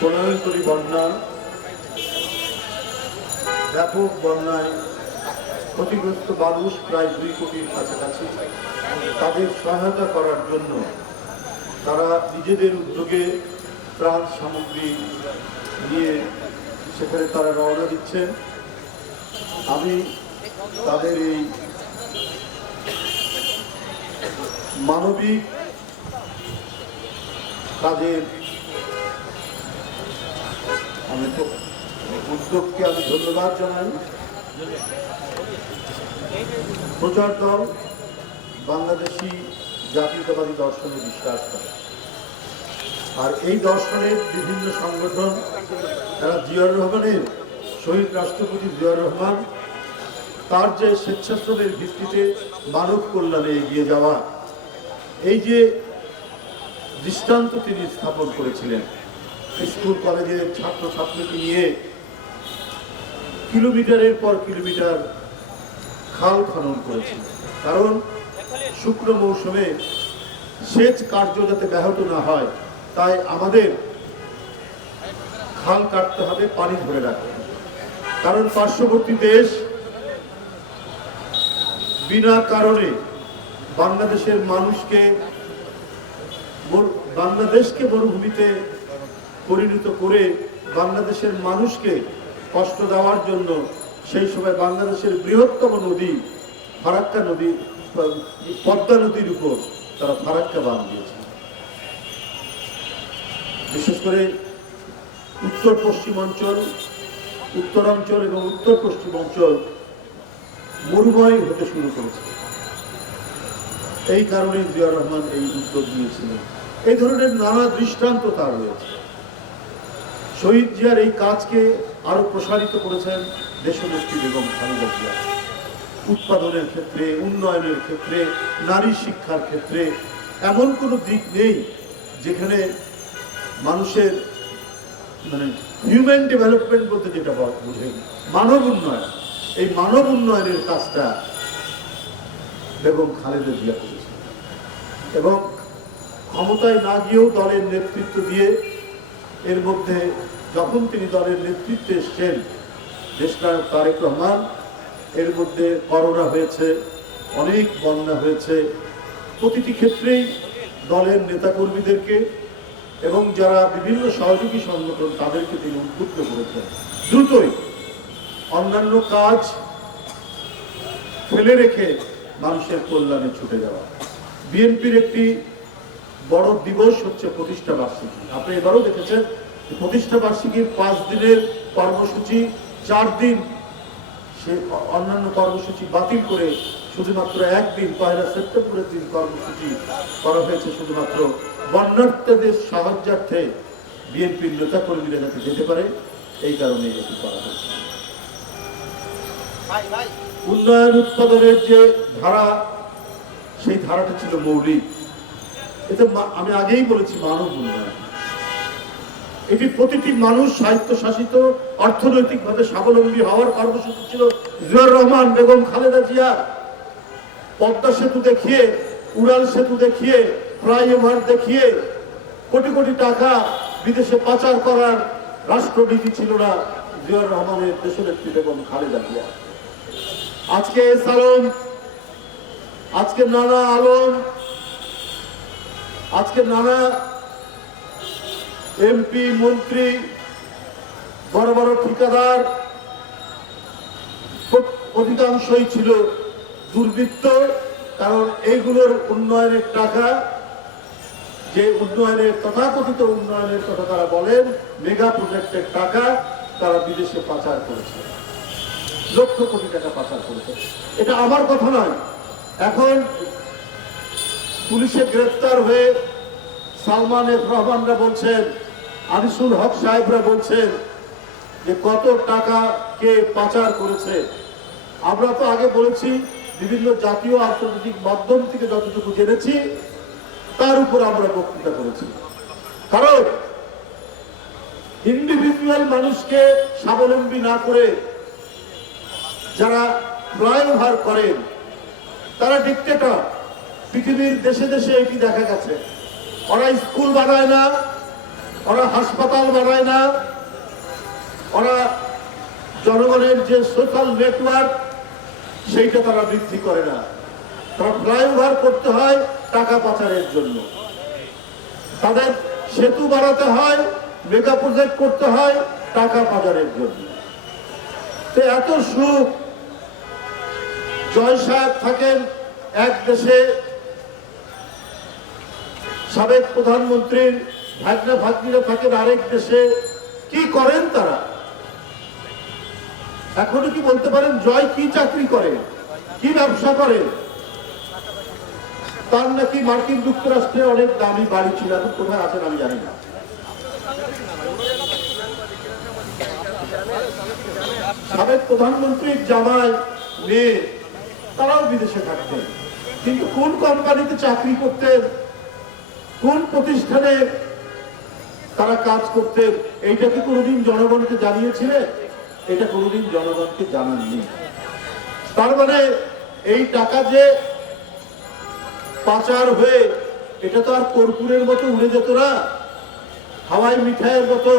প্রলয়ঙ্করী বন্যা ব্যাপক বন্যায় ক্ষতিগ্রস্ত মানুষ প্রায় দুই কোটির কাছাকাছি। তাদের সহায়তা করার জন্য তারা নিজেদের উদ্যোগে ত্রাণ সামগ্রী নিয়ে সেখানে তারা রওনা দিচ্ছেন। আমি তাদের এই মানবিক কাজের উদ্যোগকে আমি ধন্যবাদ জানাই। প্রচার দল বাংলাদেশি জাতীয়তাবাদী দর্শনে বিশ্বাস করে। আর এই দর্শনের বিভিন্ন সংগঠন, তারা জিয়াউর রহমানের শহীদ রাষ্ট্রপতি জিয়াউর রহমান, তার যে স্বেচ্ছাশ্রমের ভিত্তিতে মানব কল্যাণে এগিয়ে যাওয়া, এই যে দৃষ্টান্ত তিনি স্থাপন করেছিলেন স্কুল কলেজের ছাত্র ছাত্রীকে নিয়ে কিলোমিটারের পর কিলোমিটার খাল খনন করেছিল কারণ শুক্র মৌসুমে সেচ কার্য যাতে ব্যাহত না হয়, তাই আমাদের খাল কাটতে হবে, পানি ধরে রাখতে কারণ পার্শ্ববর্তী দেশ বিনা কারণে বাংলাদেশের মানুষকে বাংলাদেশকে মরুভূমিতে পরিণত করে বাংলাদেশের মানুষকে কষ্ট দেওয়ার জন্য সেই সময় বাংলাদেশের বৃহত্তম নদী, ফারাক্কা নদী, পদ্মা নদীর উপর তারা ফারাক্কা বাঁধ দিয়েছে। বিশেষ করে উত্তর পশ্চিম অঞ্চল, উত্তরাঞ্চল এবং উত্তর পশ্চিম অঞ্চল মরুময় হতে শুরু করেছে। এই কারণে জিয়া রহমান এই উদ্যোগ নিয়েছিলেন। এই ধরনের নানা দৃষ্টান্ত তার রয়েছে। শহীদ জিয়ার এই কাজকে আরও প্রসারিত করেছেন দেশনেত্রী বেগম খালেদা জিয়া। উৎপাদনের ক্ষেত্রে, উন্নয়নের ক্ষেত্রে, নারী শিক্ষার ক্ষেত্রে এমন কোনো দিক নেই যেখানে মানুষের মানে হিউম্যান ডেভেলপমেন্ট বলতে যেটা বোঝে, মানব উন্নয়ন। এই মানব উন্নয়নের কাজটা বেগম খালেদা জিয়া করেছেন। এবং ক্ষমতায় না গিয়েও দলের নেতৃত্ব দিয়ে এর মধ্যে যখন তিনি দলের নেতৃত্বে এসছেন দেশনায়ক তারেক রহমান, এর মধ্যে করোনা হয়েছে, অনেক বন্যা হয়েছে। প্রতিটি ক্ষেত্রেই দলের নেতাকর্মীদেরকে এবং যারা বিভিন্ন সহযোগী সংগঠন, তাদেরকে তিনি উদ্বুদ্ধ করেছেন। দ্রুতই অন্যান্য কাজ ফেলে রেখে মানুষের কল্যাণে ছুটে যাওয়া। বিএনপির একটি বড় দিবস হচ্ছে প্রতিষ্ঠা বার্ষিকী আপনি এবারও দেখেছেন প্রতিষ্ঠা বার্ষিকীর পাঁচ দিনের কর্মসূচি, চার দিন সে অন্যান্য কর্মসূচি বাতিল করে শুধুমাত্র একদিন, পয়লা সেপ্টেম্বরের দিন কর্মসূচি করা হয়েছে শুধুমাত্র। বন্যার্থদের সাহায্যার্থে বিএনপির নেতা কর্মীরা যাতে যেতে পারে, এই কারণে এটি করা হয়েছে। উন্নয়ন উৎপাদনের যে ধারা, সেই ধারাটা ছিল মৌলিক। এতে আমি আগেই বলেছি মানব উন্নয়ন। এটি প্রতিটি মানুষ স্বায়ত্তশাসিত, অর্থনৈতিকভাবে স্বাবলম্বী হওয়ার কর্মসূচি ছিল জিয়াউর রহমান, বেগম খালেদা জিয়া। পদ্মা সেতু দেখিয়ে উড়াল সেতু দেখিয়ে, ফ্লাইওভার দেখিয়ে কোটি কোটি টাকা বিদেশে পাচার করার রাষ্ট্রনীতি ছিল না জিয়াউর রহমানের দেশনেত্রী বেগম খালেদা জিয়া। আজকে এস আলম, আজকে নানা আলম, আজকে নানা এমপি, মন্ত্রী, বড় বড় ঠিকাদার অধিকাংশই ছিল দুর্বৃত্ত, কারণ এইগুলোর উন্নয়নের টাকা, যে উন্নয়নের, তথাকথিত উন্নয়নের কথা তারা বলেন মেগা প্রজেক্টের টাকা তারা বিদেশে পাচার করেছে। লক্ষ কোটি টাকা পাচার করেছে। এটা আমার কথা নয়। এখন পুলিশে গ্রেফতার হয়ে সালমান এফ রহমানরা বলছেন আনিসুল হক সাহেবরা বলছেন যে কত টাকা কে পাচার করেছে। আমরা তো আগে বলেছি, বিভিন্ন জাতীয় আন্তর্জাতিক মাধ্যম থেকে যতটুকু জেনেছি, তার উপর আমরা বক্তৃতা করেছি। কারণ ইন্ডিভিজুয়াল মানুষকে স্বাবলম্বী না করে যারা ফ্লাইওভার করেন, তারা ডিক্টেটর পৃথিবীর দেশে দেশে এটি দেখা গেছে। ওরা স্কুল বানায় না ওরা হাসপাতাল বানায় না। ওরা জনগণের যে সোশ্যাল নেটওয়ার্ক সেইটা তারা বৃদ্ধি করে না। তারা ফ্লাইওভার করতে হয় টাকা পাচারের জন্য। তাদের সেতু বাড়াতে হয় মেগা প্রজেক্ট করতে হয় টাকা পাচারের জন্য। তো এত সুখ। জয় সাহেব থাকেন এক দেশে। সাবেক প্রধানমন্ত্রীর ভাগ্নে ভাগ্নিরা থাকেন আরেক দেশে। কি করেন তারা? এখনও কি বলতে পারেন জয় কি চাকরি করে? কি ব্যবসা করে? তার নাকি মার্কিন যুক্তরাষ্ট্রে অনেক দামি বাড়ি ছিল, এখন কোথায় আছেন আমি জানি না। সাবেক প্রধানমন্ত্রীর জামাই, মেয়ে, তারাও বিদেশে থাকতেন। কিন্তু কোন কোম্পানিতে চাকরি করতেন? কোন প্রতিষ্ঠানে তারা কাজ করতেন এইটা কি কোনোদিন জনগণকে জানিয়েছিলেন এটা কোনোদিন জনগণকে জানাননি। তার মানে এই টাকা যে পাচার হয়ে, এটা তো আর কর্পূরের মতো উড়ে যেত না। হাওয়াই মিঠাইয়ের মতো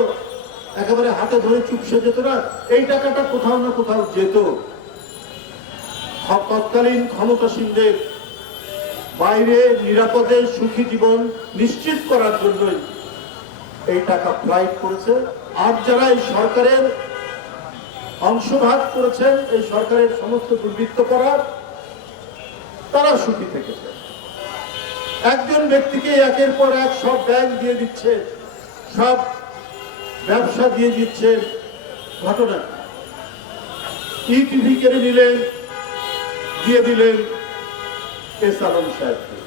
একেবারে হাতে ধরে চুপসে যেত না। এই টাকাটা কোথাও না কোথাও যেত। তৎকালীন ক্ষমতাসীনদের বাইরে নিরাপদে সুখী জীবন নিশ্চিত করার জন্যই এই টাকা ফ্লাইট করেছে। আর যারা এই সরকারের অংশভাগ করেছেন, এই সরকারের সমস্ত দুর্বৃত্ত করার তারা সুখী থেকেছে। একজন ব্যক্তিকে একের পর এক সব ব্যাংক দিয়ে দিচ্ছে, সব ব্যবসা দিয়ে দিচ্ছে, ঘটনা ই টিভি কেড়ে নিলেন, দিয়ে দিলেন এস আলম সাহেবকে।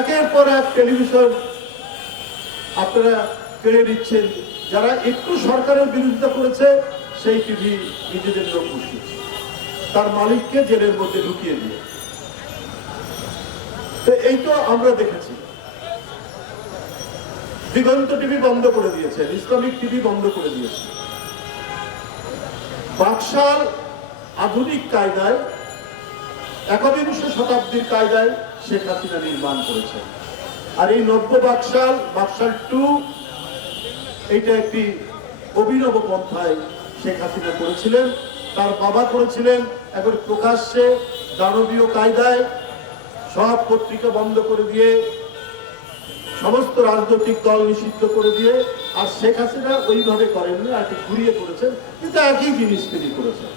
একের পর এক টেলিভিশন আপনারা কেড়ে নিচ্ছেন। যারা একটু সরকারের বিরোধিতা করেছে, সেই টিভি নিজেদের লোক বসিয়েছে। তার মালিককে জেলের মধ্যে ঢুকিয়ে দিয়ে। তো এই তো আমরা দেখেছি। দিগন্ত টিভি বন্ধ করে দিয়েছে ইসলামিক টিভি বন্ধ করে দিয়েছে বাকশাল আধুনিক কায়দায়, একবিংশ শতাব্দীর কায়দায় শেখ হাসিনা নির্মাণ করেছে আর এই নব্য বাকশাল বাকশাল টু এইটা একটি অভিনব পন্থায় শেখ হাসিনা করেছিলেন, তার বাবা করেছিলেন, এখন প্রকাশ্যে দানবীয় কায়দায় সব পত্রিকা বন্ধ করে দিয়ে, সমস্ত রাজনৈতিক দল নিষিদ্ধ করে দিয়ে, আর শেখ হাসিনা ওইভাবে করেননি, আর ঘুরিয়ে করেছেন, কিন্তু একই জিনিস তিনি করেছেন।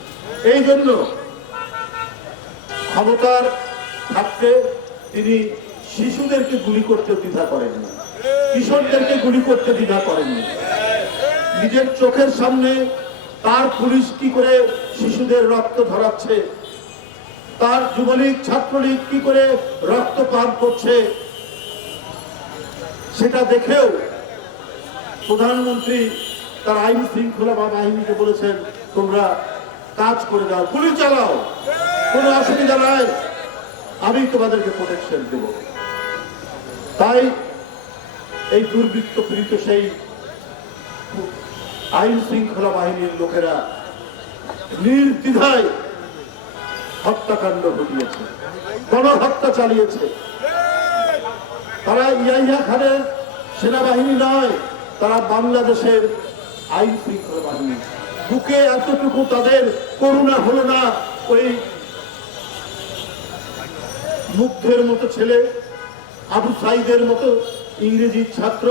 এই জন্য ক্ষমতার থাকতে তিনি শিশুদেরকে গুলি করতে দ্বিধা করেননি কিশোরদেরকে গুলি করতে দ্বিধা করেননি নিজের চোখের সামনে তার পুলিশ কি করে শিশুদের রক্ত ধরাচ্ছে, তার যুবলীগ, ছাত্রলীগ কি করে রক্ত পান করছে, সেটা দেখেও প্রধানমন্ত্রী তার আইন শৃঙ্খলা বা বাহিনীকে বলেছেন, তোমরা কাজ করে দাও পুলিশ চালাও। কোনো অসুবিধা নাই। আমি তোমাদেরকে প্রোটেকশন দেব। তাই এই দুর্বৃত্ত পীড়িত সেই আইন শৃঙ্খলা বাহিনীর লোকেরা নির্দ্বিধায় হত্যাকাণ্ড ঘটিয়েছে, গণহত্যা চালিয়েছে। তারা ইয়াইয়া খানের সেনাবাহিনী নয়, তারা বাংলাদেশের আইন শৃঙ্খলা বাহিনী। বুকে এতটুকু তাদের করুণা হলো না, ওই মুগ্ধের মতো ছেলে আবু সাইদের মতো ইংরেজির ছাত্র,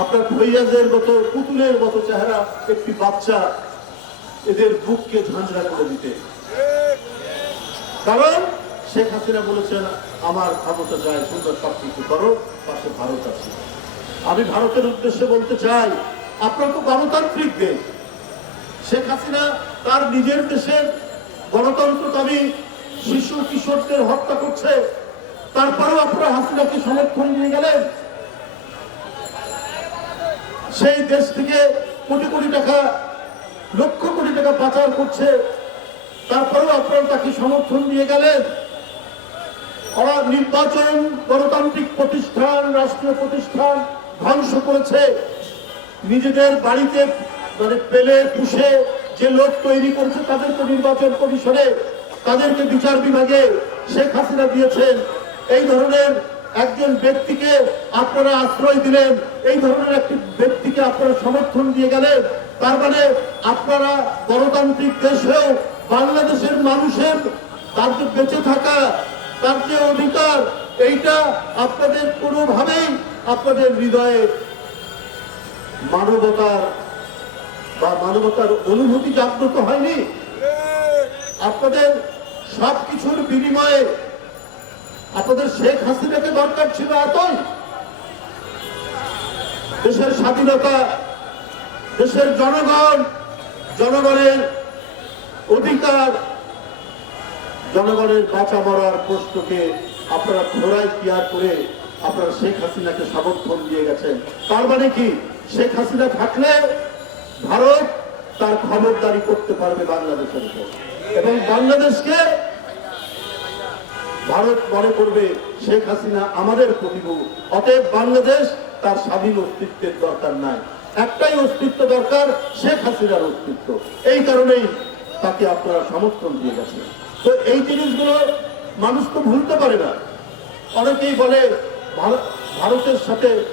আপনার ফৈয়াজের মতো পুতুলের মতো চেহারা একটি বাচ্চা এদের বুককে ঝাঁঝরা করে দিতে। কারণ শেখ হাসিনা বলেছেন, আমার ক্ষমতা চাই সুন্দর সব কিছু করো, পাশে ভারত আছে। আমি ভারতের উদ্দেশ্যে বলতে চাই, আপনার তো গণতান্ত্রিক দেশ। শেখ হাসিনা তার নিজের দেশের গণতন্ত্রকামী শিশু কিশোরদের হত্যা করছে। তারপরেও আপনারা হাসিনাকে সমর্থন দিয়ে গেলেন। সেই দেশ থেকে কোটি কোটি টাকা, লক্ষ কোটি টাকা পাচার করছে। তারপরেও আপনারা তাকে সমর্থন দিয়ে গেলেন। ওরা নির্বাচন, গণতান্ত্রিক প্রতিষ্ঠান, রাষ্ট্রীয় প্রতিষ্ঠান ধ্বংস করেছে। নিজেদের বাড়িতে মানে পেলে, পুষে যে লোক তৈরি করেছে তাদেরকে নির্বাচন কমিশনে, তাদেরকে বিচার বিভাগে শেখ হাসিনা দিয়েছেন। এই ধরনের একজন ব্যক্তিকে আপনারা আশ্রয় দিলেন, এই ধরনের একটি ব্যক্তিকে আপনারা সমর্থন দিয়ে গেলেন, তার মানে আপনারা গণতান্ত্রিক দেশেও বাংলাদেশের মানুষের তার যে বেঁচে থাকা, তার যে অধিকার, এইটা আপনাদের কোনোভাবেই আপনাদের হৃদয়ে মানবতার বা মানবতার অনুভূতি জাগ্রত হয়নি। আপনাদের সব কিছুর বিনিময়ে আপনাদের শেখ হাসিনাকে দরকার ছিল এতই দেশের স্বাধীনতা, দেশের জনগণ, জনগণের অধিকার, জনগণের বাঁচা মরার প্রশ্নকে আপনারা ঘোড়ায় ক্লিয়ার করে আপনারা শেখ হাসিনাকে সমর্থন দিয়ে গেছেন। তার মানে কি? শেখ হাসিনা থাকলে ভারত তার খবরদারি করতে পারবে বাংলাদেশের উপর। এবং বাংলাদেশকে ভারত মনে করবে শেখ হাসিনা আমাদের প্রতিভূ। অতএব বাংলাদেশ তার স্বাধীন অস্তিত্বের দরকার নাই। একটাই অস্তিত্ব দরকার, শেখ হাসিনার অস্তিত্ব। এই কারণেই তাকে আপনারা সমর্থন দিয়ে গেছেন। তো এই জিনিসগুলো মানুষ তো ভুলতে পারে না। অনেকেই বলে, ভারত- ভারতের সাথে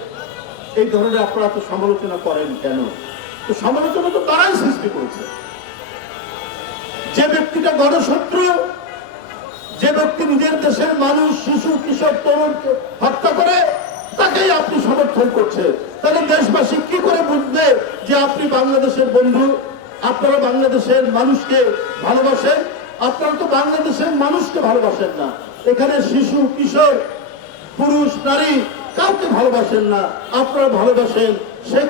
এই ধরনের আপনারা তো সমালোচনা করেন কেন? তো সমালোচনা তো তারাই সৃষ্টি করেছে। যে ব্যক্তিটা গণশত্রু যে ব্যক্তি নিজের দেশের মানুষ, শিশু কিশোর তরুণকে হত্যা করে, তাকেই আপনি সমর্থন করছে। তাহলে দেশবাসী কি করে বুঝবে যে আপনি বাংলাদেশের বন্ধু? আপনারা বাংলাদেশের মানুষকে ভালোবাসেন? আপনারা তো বাংলাদেশের মানুষকে ভালোবাসেন না। এখানে শিশু কিশোর পুরুষ, নারী কাউকে ভালোবাসেন না। আপনারা ভালোবাসেন শেখ